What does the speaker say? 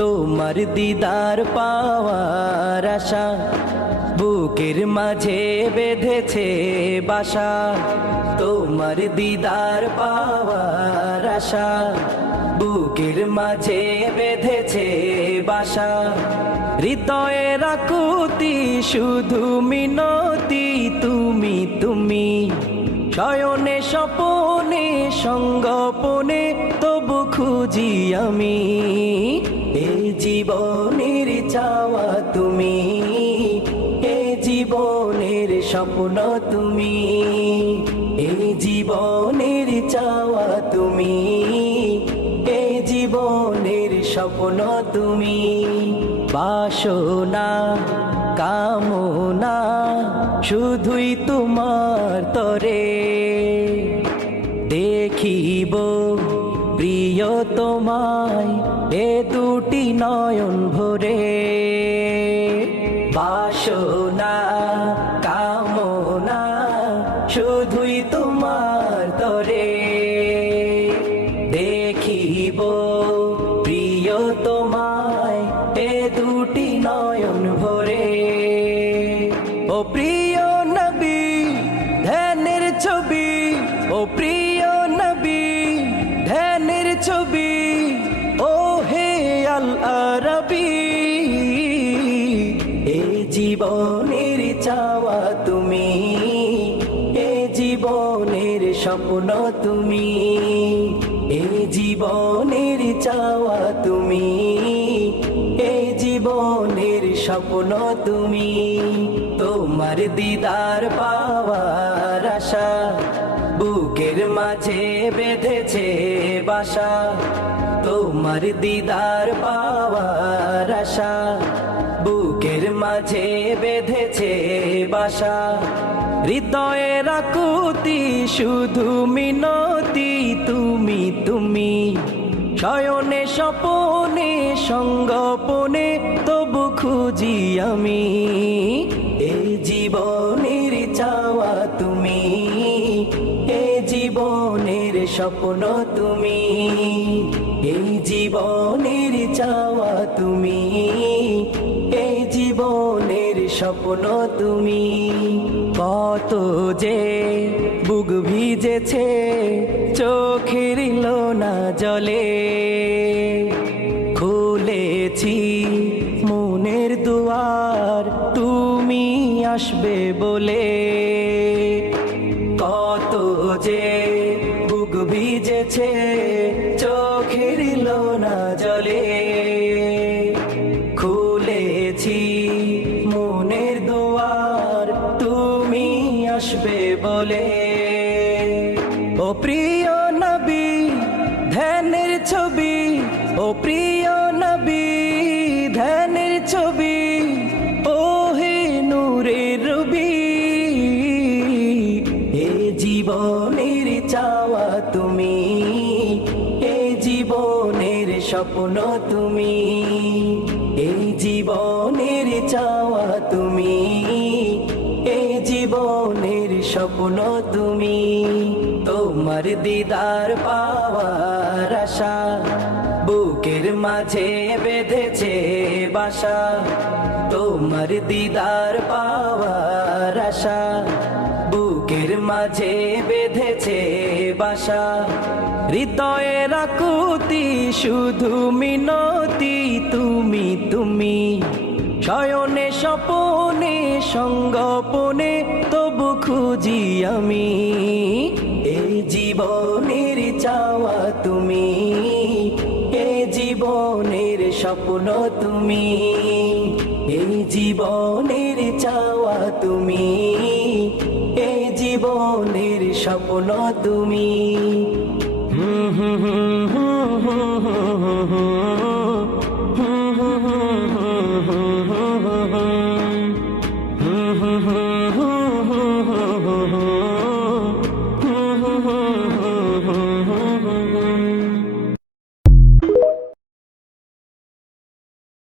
তোমার দিদার পাওয়ার আশা বুকের মাঝে বেঁধেছে বাসা। তোমার দিদার পাওয়ার আশা বুকের মাঝে বেঁধেছে বাসা। হৃদয়ের আকুতি শুধু মিনতি তুমি তুমি, শয়নে স্বপনে সঙ্গপনে তবু খুঁজি আমি। এ জীবনের চাওয়া তুমি, এ জীবনের স্বপ্ন তুমি, এ জীবনের চাওয়া তুমি, এ জীবনের স্বপ্ন তুমি। বাসনা কামনা শুধুই তোমার তরে, দেখিব প্রিয় তোমায় এ দুটি নয়ন ভরে। বাসনা কামনা শুধুই তোমার তরে, দেখিব প্রিয় তোমায় এ দুটি নয়ন ভরে। ও প্রিয় নবী ধ্যানের ছবি, ও প্রিয় নবী ধ্যানের ছবি, ও হে আল আরবি। এ জীবনের চাওয়া তুমি, এ জীবনের স্বপ্ন তুমি, এ জীবনের চাওয়া তুমি, এ জীবনের স্বপ্ন তুমি। তোমার দিদার পাওয়ার আশা বুকের মাঝে বেঁধেছে বাসা। তোমার দিদার পাওয়ার আশা বুকের মাঝে বেঁধেছে বাসা। হৃদয়ের আকুতি শুধু মিনতি তুমি তুমি, শয়নে স্বপনে সঙ্গপনে তবু খুঁজি আমি। এই জীবনের চাওয়া তুমি, এ জীবনের স্বপ্ন তুমি, এই জীবনের চাওয়া তুমি, এই জীবনের স্বপ্ন তুমি। কত যে বুক ভিজেছে চোখের লোনা জলে, খুলেছি মনের দুয়ার তুমি আসবে বলে। কত যে বুক ভিজেছে চোখের লোনা জলে, খুলেছি মনের দুয়ার তুমি আসবে বলে। ও প্রিয় নবী ধ্যানের ছবি, ও প্রিয় নবী ধ্যানের ছবি, ও হে নূরের রবি। এ জীবনের চাওয়া তুমি, এ জীবনের স্বপ্ন তুমি, এই জীবনের চাওয়া তুমি, এই জীবনের স্বপ্ন তুমি। তোমার দিদার পাওয়ার আশা বুকের মাঝে বেঁধেছে বাসা। তোমার দিদার পাওয়ার আশা বুকের মাঝে বেঁধেছে বাসা। হৃদয়ের আকুতি শুধু মিনতি তুমি তুমি, শয়নে স্বপনে সঙ্গপনে তবু খুঁজি আমি। এই জীবনের চাওয়া তুমি, এ জীবনের স্বপ্ন তুমি, এই জীবনের চাওয়া তুমি, এই জীবনের স্বপ্ন তুমি।